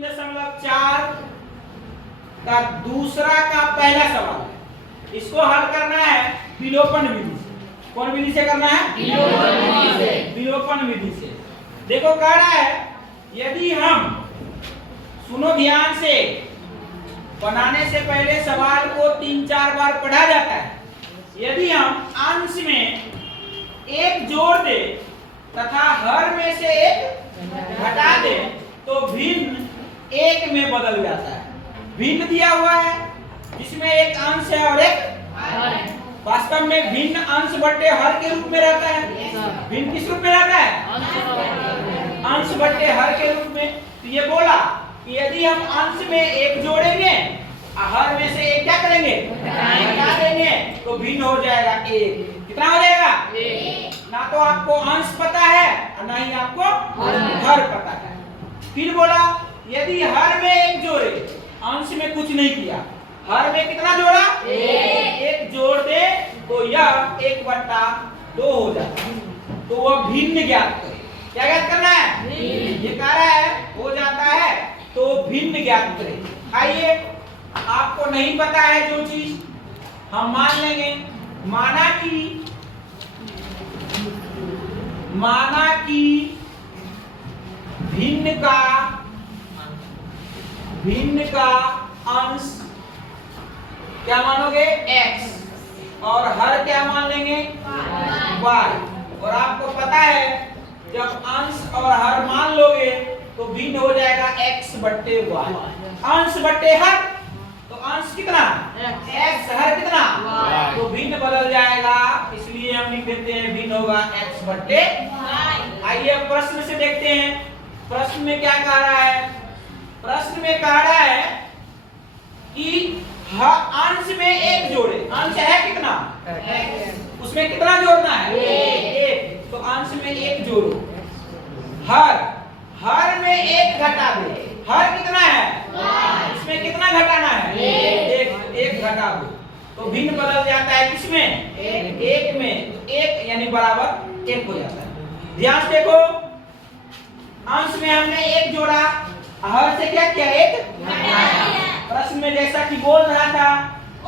3.4 का दूसरा का पहला सवाल है। इसको हल करना है विलोपन विधि से। कौन विधि से करना है? विलोपन विधि से। देखो कह रहा है यदि हम, सुनो ध्यान से, बनाने से पहले सवाल को 3-4 बार पढ़ा जाता है। यदि हम अंश में एक जोड़ दे तथा हर में से एक घटा दे तो भिन्न एक में बदल जाता है। भिन्न दिया हुआ है जिसमें एक अंश है और एक, वास्तव में भिन्न अंश बट्टे हर के रूप में रहता है। भिन्न किस रूप में रहता है? अंश बट्टे हर के रूप में। तो ये बोला कि यदि हम अंश में एक जोड़ेंगे, हर में से एक क्या करेंगे? घटा देंगे, तो भिन्न हो जाएगा एक। कितना हो जाएगा? ना तो आपको अंश पता है और ना ही आपको हर पता है। फिर बोला यदि हर में एक जोड़े, अंश में कुछ नहीं किया, हर में कितना जोड़ा? एक जोड़ दे तो यह 1/2 हो जाता है। तो वह भिन्न ज्ञात करे। क्या ज्ञात करना है? ये कह रहा है हो जाता है तो भिन्न ज्ञात करे। आइए, आपको नहीं पता है जो चीज, हम मान लेंगे। माना कि भिन्न का अंश क्या मानोगे? x, और हर क्या मान लेंगे? y। और आपको पता है जब अंश और हर मान लोगे तो भिन्न हो जाएगा x/y। अंश बट्टे हर, तो अंश कितना? x, हर कितना? तो भिन्न बदल जाएगा, इसलिए हम लिख देते हैं भिन्न होगा x/y। आइए अब प्रश्न से देखते हैं प्रश्न में क्या कह रहा है। प्रश्न में कह रहा है कि अंश में एक जोड़े। अंश है कितना? उसमें कितना जोड़ना है? एक। तो अंश में एक जोड़ो। हर में एक घटा दो। हर कितना है? इसमें कितना घटाना है? एक घटा दो तो भिन्न बदल जाता है किसमें? एक में। तो एक यानी बराबर एक हो जाता है। ध्यान से देखो, अंश में हमने एक जोड़ा, हर से क्या किया? एक घटाया। प्रश्न में जैसा कि बोल रहा था,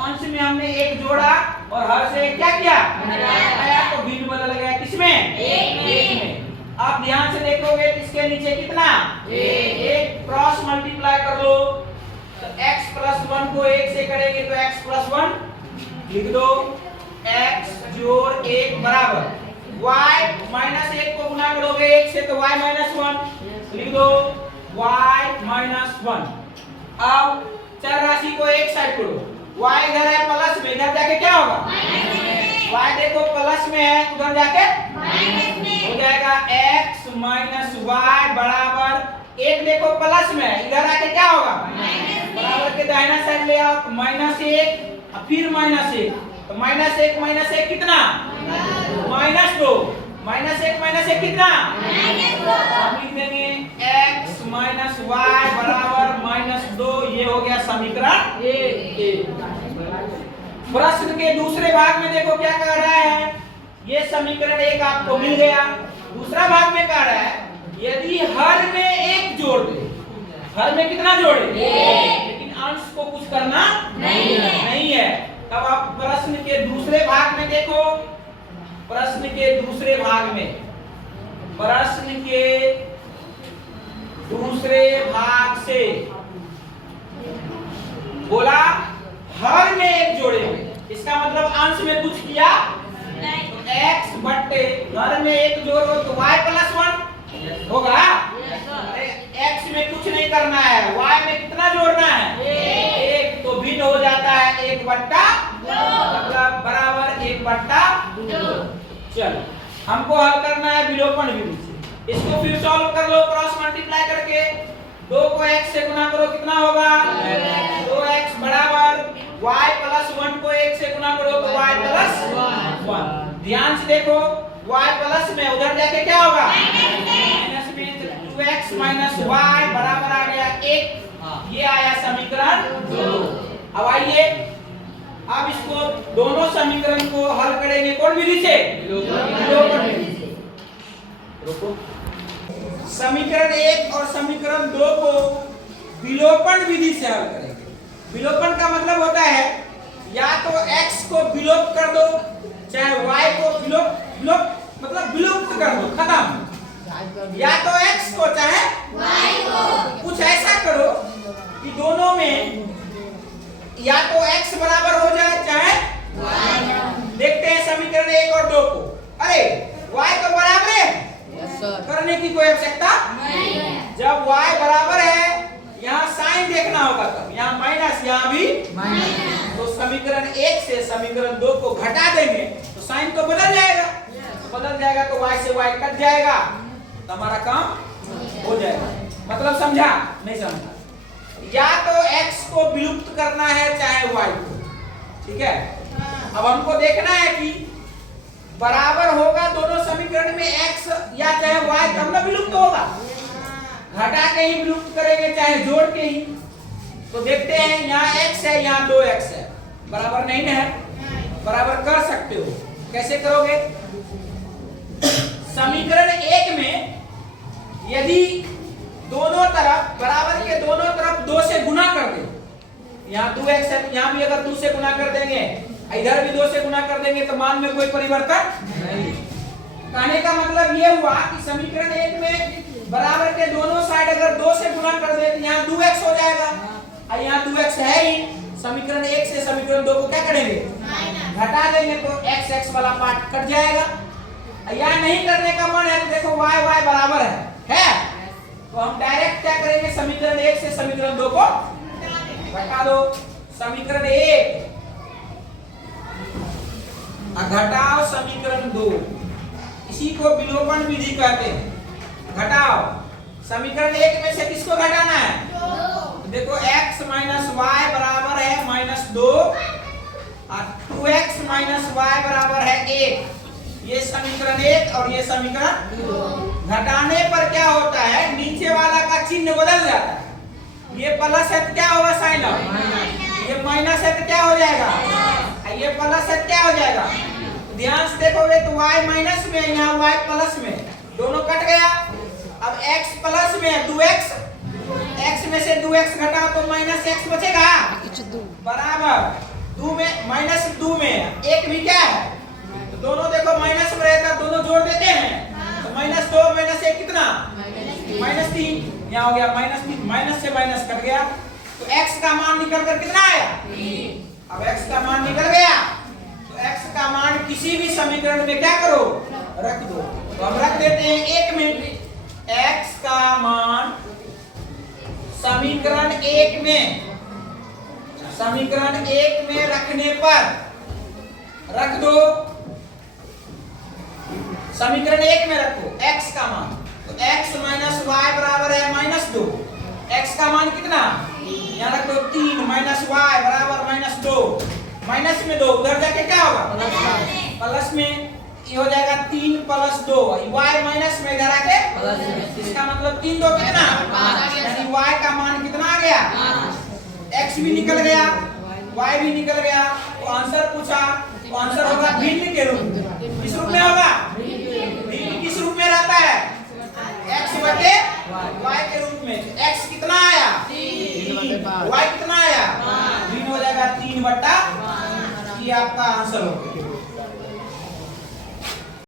अंश में हमने एक जोड़ा और हर से क्या किया? घटाया। तो भिन्न बदल गया किसमें? एक में। आप ध्यान से देखोगे तो इसके नीचे कितना? एक। क्रॉस मल्टीप्लाई कर लो तो x+1 को 1 से करेंगे तो x+1 लिख दो। x जोड़ 1 बराबर y-1 को गुना करोगे 1 से तो y-1 लिख दो। y-1। अब चर राशि को एक साइड करो। y इधर है प्लस में, इधर जाके क्या होगा? y देखो प्लस में है, उधर जाके हो जाएगा x - y बराबर 1। देखो प्लस में है, इधर आके क्या होगा? बराबर के दाहिना साइड ले आओ तो -1 और फिर -1। तो -1 कितना? -2। -1 कितना? हम लिख देंगे x - y बराबर -2। ये हो गया समीकरण 1। प्रश्न के दूसरे भाग में देखो क्या कह रहा है। ये समीकरण 1 आपको मिल गया। दूसरा भाग में कह रहा है यदि हर में एक जोड़ दे। हर में कितना जोड़े? लेकिन अंश को कुछ करना नहीं है। तब आप प्रश्न के दूसरे भाग में देखो। प्रश्न के दूसरे भाग से बोला हर में एक जोड़ेंगे। इसका मतलब अंश में कुछ किया तो x बट्टे हर में एक जोड़ो तो y+1 होगा। x में कुछ नहीं करना है, y में कितना जोड़ना है? 1। तो भिन्न हो जाता है 1/2, मतलब बराबर 1/2। चलो, हमको हल करना है विलोपन विधि से। इसको फिर सॉल्व कर लो क्रॉस मल्टीप्लाई करके। 2 को x से गुना करो, कितना होगा? 2x बराबर y+1 को 1 से गुना करो तो y+1। ध्यान से देखो, y प्लस में उधर जाके क्या होगा? माइनस में। 2x - y बराबर आ गया 1। ये आया समीकरण 2। अब आइए, अब इसको दोनों समीकरण को हल करेंगे कौन विधि से? विलोपन विधि से। रुको, समीकरण 1 और समीकरण 2 को विधि से हल करेंगे। विलोपन का मतलब होता है या तो x को विलोप कर दो, चाहे y को विलोप मतलब विलुप्त कर दो, खत्म। या तो x को चाहे y को कुछ ऐसा करो कि दोनों में या तो x बराबर हो जाए चाहे y। देखते हैं समीकरण 1 और 2 को। अरे y तो बराबर है, करने की कोई आवश्यकता नहीं है। जब y बराबर है, यहाँ साइन देखना होगा, तब यहाँ माइनस, यहाँ भी माइनस। तो समीकरण 1 से समीकरण 2 को घटा देंगे तो साइन तो बदल जाएगा, बदल जाएगा तो y से y कट जाएगा, तो हमारा काम हो जाएगा। मतलब समझा नहीं समझा? या तो x को विलुप्त करना है चाहे y को, ठीक है। अब हमको देखना है कि बराबर होगा दोनों समीकरण में x या चाहे y, तब ना विलुप्त होगा। घटा के ही विलुप्त करेंगे चाहे जोड़ के ही। तो देखते हैं यहाँ x है, यहाँ 2x है, बराबर नहीं है? बराबर कर सकते हो। कैसे करोगे? समीकरण 1 में यदि दोनों तरफ बराबर के दोनों तरफ 2 से गुना कर दे, यहाँ 2x है, यहाँ भी अगर 2 से गुना कर देंगे, इधर भी 2 से गुना कर देंगे तो मान में कोई परिवर्तन नहीं। कहने का मतलब ये हुआ कि समीकरण 1 में बराबर के दोनों साइड अगर 2 से गुना कर दे तो यहाँ 2x हो जाएगा, और यहाँ 2x है ही। समीकरण 1 से समीकरण 2 को क्या करेंगे? घटा देंगे तो x वाला पार्ट कट जाएगा। या नहीं करने का मन है तो देखो y बराबर है, तो हम डायरेक्ट क्या करेंगे? समीकरण 1 से समीकरण 2 को घटा दो। समीकरण 1 घटाओ समीकरण 2, इसी को विलोपन विधि कहते हैं। घटाओ समीकरण 1 में से किसको घटाना है? देखो x माइनस वाई बराबर है -2 और 2x माइनस वाई बराबर है 1। ये समीकरण 1 और ये समीकरण 2। घटाने पर क्या होता है? नीचे वाला का चिन्ह बदल जाता है। ये प्लस है तो क्या होगा? Sign of. ये माइनस है तो क्या हो जाएगा? ये प्लस है क्या हो जाएगा? ध्यान से देखोगे तो y माइनस में, यहाँ y प्लस में, दोनों कट गया। अब x प्लस में 2x, x में से 2x घटाओ तो -x बचेगा, बराबर 2 में -2 में 1 भी क्या है? तो दोनों देखो माइनस में रहता, दोनों जोड़ देते हैं तो -2 -1 कितना? -3। यहाँ हो गया -3, माइनस से माइनस कट गया तो x का मान निकल कर कितना आया? 3। अब x का मान निकल गया तो x का मान किसी भी समीकरण में क्या करो? रख दो। तो हम रख देते हैं 1 में x का मान समीकरण 1 में रखने पर रख दो। समीकरण 1 में रखो x का मान, तो x माइनस वाई बराबर है -2। x का मान कितना? यहाँ रख दो 3 माइनस वाई बराबर -2। माइनस में 2 उधर जाके क्या होगा? प्लस में। ये हो जाएगा 3 + 2, y माइनस में इधर आके प्लस। इसका मतलब 3 2 कितना? यानी y का मान कितना आ गया? x भी निकल गया, y भी निकल गया। तो आंसर पूछा, तो आंसर होगा भिन्न के रूप में। किस रूप में होगा? भिन्न किस रूप में रहता है? x बटे y के रूप में। x कितना आया? 3। y कितना आया? भिन्न हो जाएगा 3/5। ये आपका आंसर होगा।